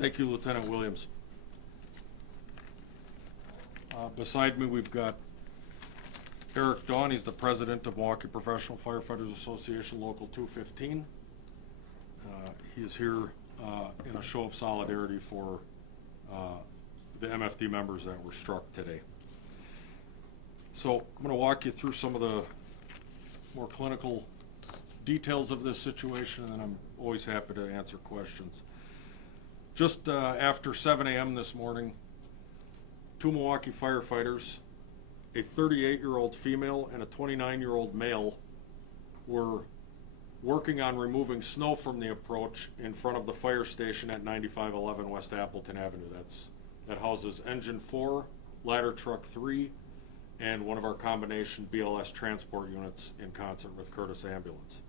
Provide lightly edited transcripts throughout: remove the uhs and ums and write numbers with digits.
Thank you, Lieutenant Williams. Beside me, we've got Eric Dawn. He's the president of Milwaukee Professional Firefighters Association, Local 215. He is here in a show of solidarity for the MFD members that were struck today. So I'm going to walk you through some of the more clinical details of this situation, and then I'm always happy to answer questions. Just after 7 a.m. this morning, two Milwaukee firefighters, a 38-year-old female and a 29-year-old male, were working on removing snow from the approach in front of the fire station at 9511 West Appleton Avenue. That houses Engine 4, Ladder Truck 3, and one of our combination BLS transport units in concert with Curtis Ambulance.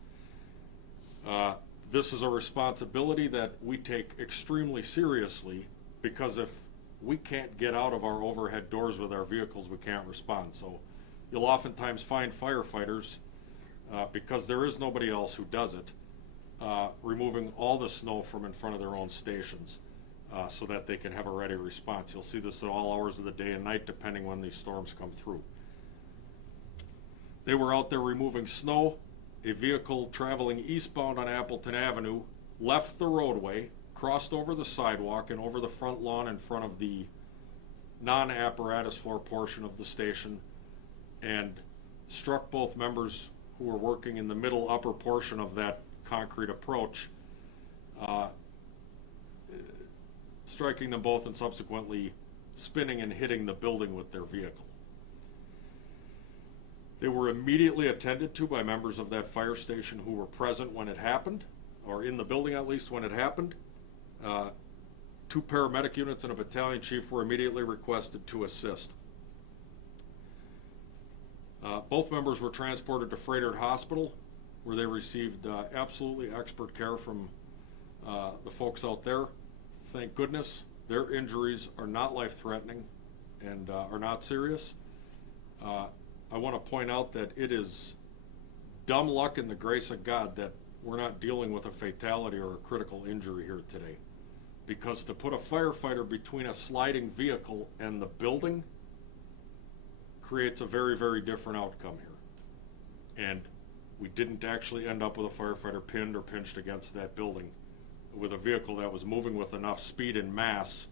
This is a responsibility that we take extremely seriously, because if we can't get out of our overhead doors with our vehicles, we can't respond. So you'll oftentimes find firefighters, because there is nobody else who does it, removing all the snow from in front of their own stations so that they can have a ready response. You'll see this at all hours of the day and night, depending when these storms come through. They were out there removing snow. A vehicle traveling eastbound on Appleton Avenue left the roadway, crossed over the sidewalk and over the front lawn in front of the non-apparatus floor portion of the station, and struck both members who were working in the middle upper portion of that concrete approach, striking them both and subsequently spinning and hitting the building with their vehicle. They were immediately attended to by members of that fire station who were present when it happened, or in the building at least when it happened. Two paramedic units and a battalion chief were immediately requested to assist. Both members were transported to Freighter Hospital, where they received absolutely expert care from the folks out there. Thank goodness their injuries are not life-threatening and are not serious. I want to point out that it is dumb luck and the grace of God that we're not dealing with a fatality or a critical injury here today. Because to put a firefighter between a sliding vehicle and the building creates a very, very different outcome here. And we didn't actually end up with a firefighter pinned or pinched against that building, with a vehicle that was moving with enough speed and mass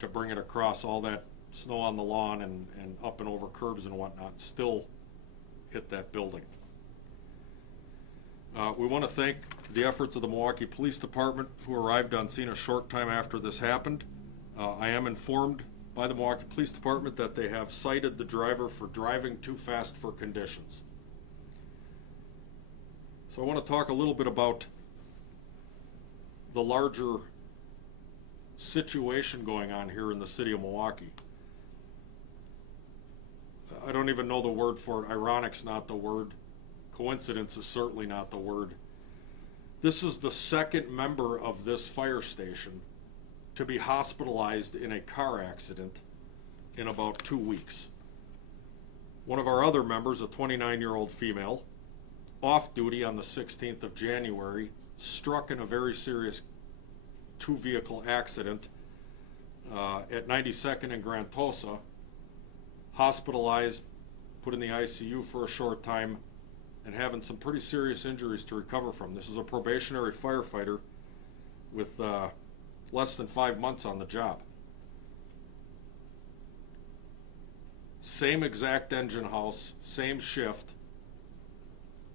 to bring it across all that snow on the lawn and up and over curbs and whatnot, and still hit that building. We want to thank the efforts of the Milwaukee Police Department, who arrived on scene a short time after this happened. I am informed by the Milwaukee Police Department that they have cited the driver for driving too fast for conditions. So I want to talk a little bit about the larger situation going on here in the city of Milwaukee. I don't even know the word for it. Ironic's not the word. Coincidence is certainly not the word. This is the second member of this fire station to be hospitalized in a car accident in about 2 weeks. One of our other members, a 29-year-old female, off duty on the 16th of January, struck in a very serious two-vehicle accident at 92nd and Grand Tosa, hospitalized, put in the ICU for a short time, and having some pretty serious injuries to recover from. This is a probationary firefighter with less than 5 months on the job. Same exact engine house, same shift,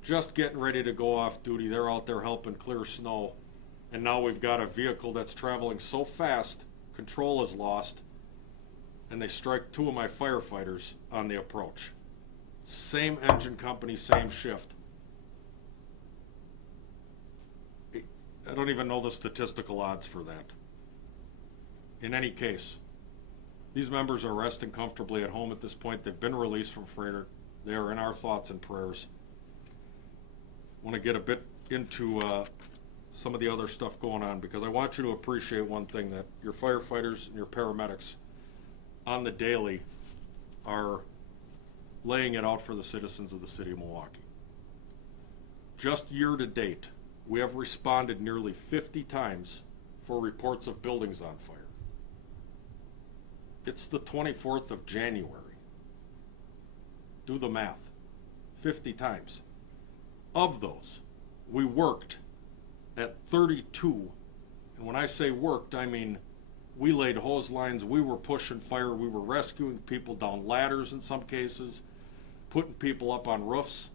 just getting ready to go off duty. They're out there helping clear snow, and now we've got a vehicle that's traveling so fast, control is lost, and they strike two of my firefighters on the approach. Same engine company, same shift. I don't even know the statistical odds for that. In any case, these members are resting comfortably at home at this point. They've been released from Freighter. They are in our thoughts and prayers. I want to get a bit into some of the other stuff going on, because I want you to appreciate one thing, that your firefighters and your paramedics on the daily are laying it out for the citizens of the city of Milwaukee. Just year to date, we have responded nearly 50 times for reports of buildings on fire. It's the 24th of January. Do the math. 50 times. Of those, we worked at 32. And when I say worked, I mean we laid hose lines, we were pushing fire, we were rescuing people down ladders in some cases, putting people up on roofs.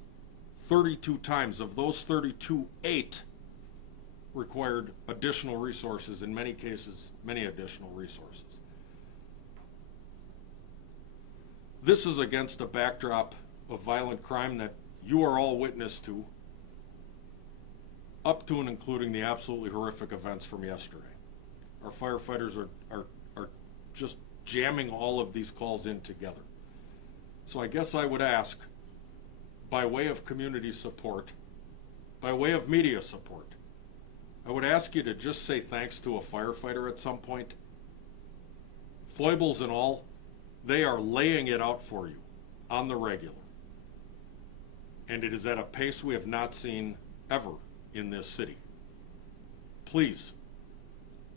32 times. Of those 32, 8 required additional resources, in many cases, many additional resources. This is against a backdrop of violent crime that you are all witness to, up to and including the absolutely horrific events from yesterday. Our firefighters are just jamming all of these calls in together. So I guess I would ask, by way of community support, by way of media support, I would ask you to just say thanks to a firefighter at some point. Foibles and all, they are laying it out for you on the regular. And it is at a pace we have not seen ever in this city. Please,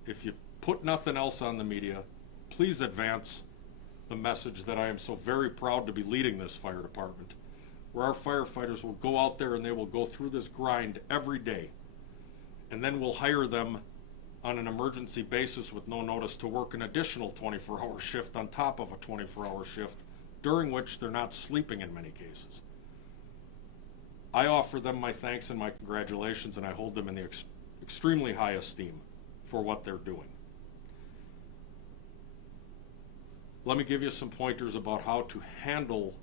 if you put nothing else on the media, please advance the message that I am so very proud to be leading this fire department, where our firefighters will go out there and they will go through this grind every day, and then we'll hire them on an emergency basis with no notice to work an additional 24-hour shift on top of a 24-hour shift, during which they're not sleeping in many cases. I offer them my thanks and my congratulations, and I hold them in the extremely high esteem for what they're doing. Let me give you some pointers about how to handle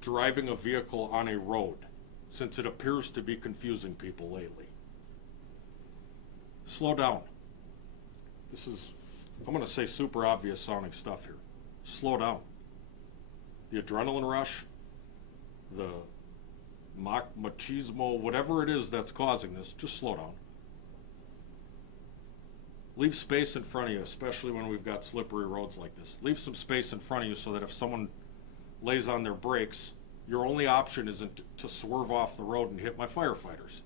driving a vehicle on a road, since it appears to be confusing people lately. Slow down. This is, I'm going to say, super obvious sounding stuff here. Slow down. The adrenaline rush, the machismo, whatever it is that's causing this, just slow down. Leave space in front of you, especially when we've got slippery roads like this. Leave some space in front of you so that if someone lays on their brakes, your only option isn't to swerve off the road and hit my firefighters.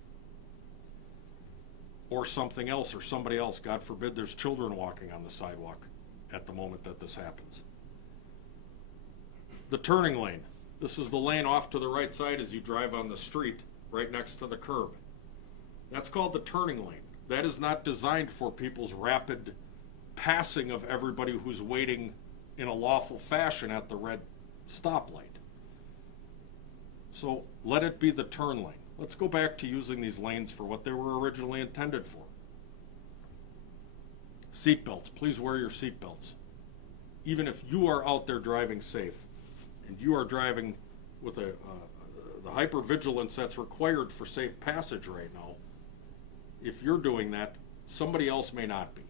Or something else, or somebody else. God forbid there's children walking on the sidewalk at the moment that this happens. The turning lane. This is the lane off to the right side as you drive on the street, right next to the curb. That's called the turning lane. That is not designed for people's rapid passing of everybody who's waiting in a lawful fashion at the red stoplight. So let it be the turn lane. Let's go back to using these lanes for what they were originally intended for. Seatbelts. Please wear your seatbelts. Even if you are out there driving safe and you are driving with the hypervigilance that's required for safe passage right now, if you're doing that, somebody else may not be.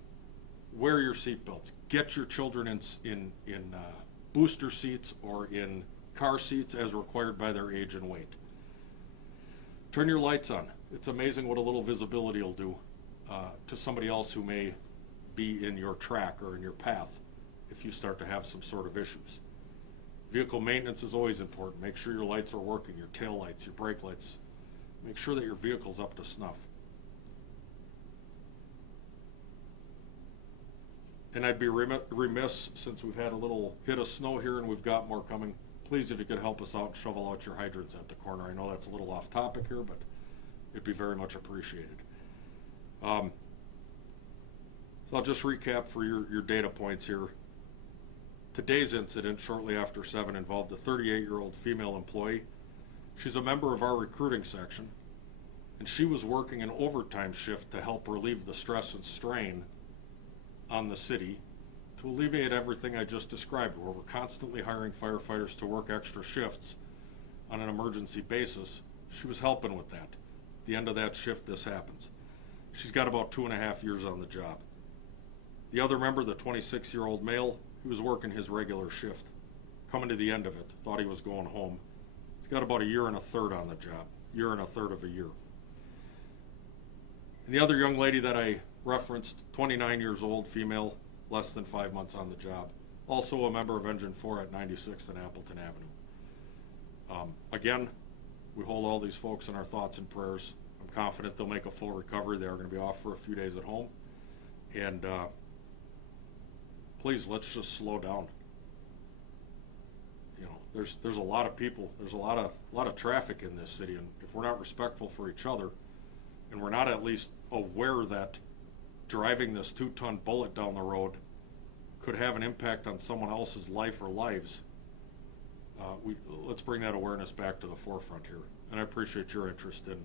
Wear your seatbelts. Get your children in booster seats or in car seats as required by their age and weight. Turn your lights on. It's amazing what a little visibility will do to somebody else who may be in your track or in your path if you start to have some sort of issues. Vehicle maintenance is always important. Make sure your lights are working, your tail lights, your brake lights. Make sure that your vehicle's up to snuff. And I'd be remiss, since we've had a little hit of snow here and we've got more coming, please, if you could help us out, shovel out your hydrants at the corner. I know that's a little off topic here, but it'd be very much appreciated. So I'll just recap for your data points here. Today's incident, shortly after 7, involved a 38-year-old female employee. She's a member of our recruiting section, and she was working an overtime shift to help relieve the stress and strain on the city to alleviate everything I just described, where we're constantly hiring firefighters to work extra shifts on an emergency basis. She was helping with that. At the end of that shift, this happens. She's got about 2.5 years on the job. The other member, the 26-year-old male, he was working his regular shift. Coming to the end of it, thought he was going home. He's got about 1 1/3 on the job, 1 1/3 of a year. And the other young lady that I referenced, 29 years old, female, less than 5 months on the job. Also a member of Engine 4 at 96th and Appleton Avenue. Again, we hold all these folks in our thoughts and prayers. I'm confident they'll make a full recovery. They are going to be off for a few days at home. And please, let's just slow down. You know, there's a lot of people, there's a lot of traffic in this city, and if we're not respectful for each other, and we're not at least aware that driving this 2-ton bullet down the road could have an impact on someone else's life or lives, let's bring that awareness back to the forefront here. And I appreciate your interest in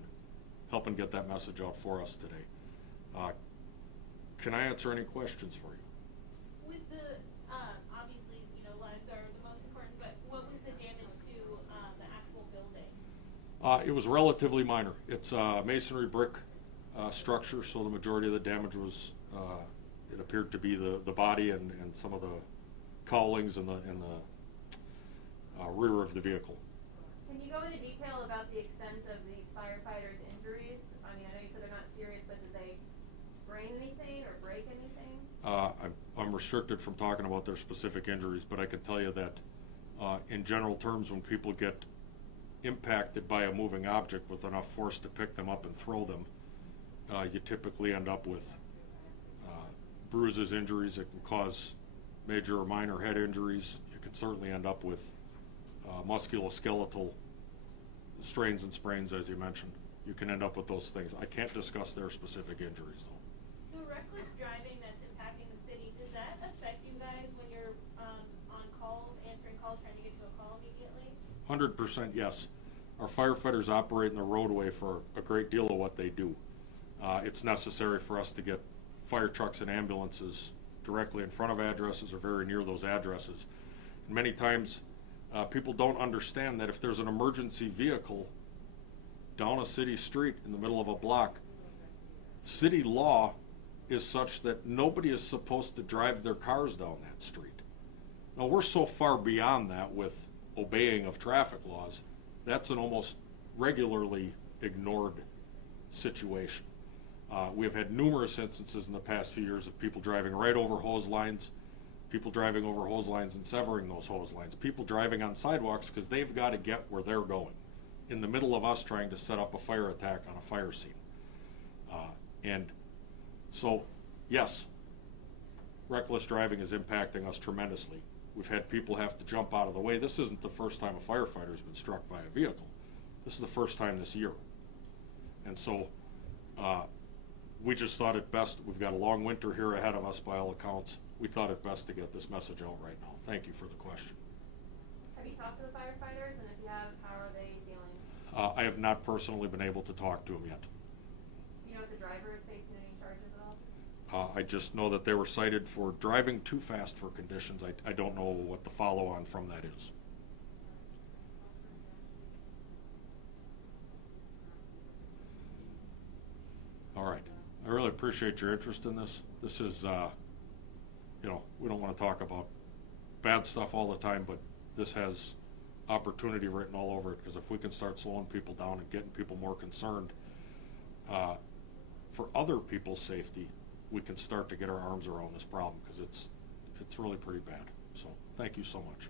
helping get that message out for us today. Can I answer any questions for you? Was the, obviously, you know, lives are the most important, but what was the damage to the actual building? It was relatively minor. It's a masonry brick structure, so the majority of the damage was, it appeared to be the body and some of the cowlings in the rear of the vehicle. Can you go into detail about the extent of these firefighters' injuries? I mean, I know you said they're not serious, but did they sprain anything or break anything? I'm restricted from talking about their specific injuries, but I can tell you that in general terms, when people get impacted by a moving object with enough force to pick them up and throw them, you typically end up with bruises, injuries that can cause major or minor head injuries. You can certainly end up with musculoskeletal strains and sprains, as you mentioned. You can end up with those things. I can't discuss their specific injuries, though. The reckless driving that's impacting the city, does that affect you guys when you're on calls, answering calls, trying to get to a call immediately? 100% yes. Our firefighters operate in the roadway for a great deal of what they do. It's necessary for us to get fire trucks and ambulances directly in front of addresses or very near those addresses. And many times people don't understand that if there's an emergency vehicle down a city street in the middle of a block, city law is such that nobody is supposed to drive their cars down that street. Now, we're so far beyond that with obeying of traffic laws, that's an almost regularly ignored situation. We have had numerous instances in the past few years of people driving right over hose lines, people driving over hose lines and severing those hose lines, people driving on sidewalks because they've got to get where they're going, in the middle of us trying to set up a fire attack on a fire scene. And so, yes, reckless driving is impacting us tremendously. We've had people have to jump out of the way. This isn't the first time a firefighter's been struck by a vehicle. This is the first time this year. And so we just thought it best, we've got a long winter here ahead of us by all accounts. We thought it best to get this message out right now. Thank you for the question. Have you talked to the firefighters, and if you have, how are they feeling? I have not personally been able to talk to them yet. Do you know if the driver is facing any charges at all? I just know that they were cited for driving too fast for conditions. I don't know what the follow-on from that is. All right. I really appreciate your interest in this. This is, you know, we don't want to talk about bad stuff all the time, but this has opportunity written all over it, because if we can start slowing people down and getting people more concerned for other people's safety, we can start to get our arms around this problem, because it's really pretty bad. So thank you so much.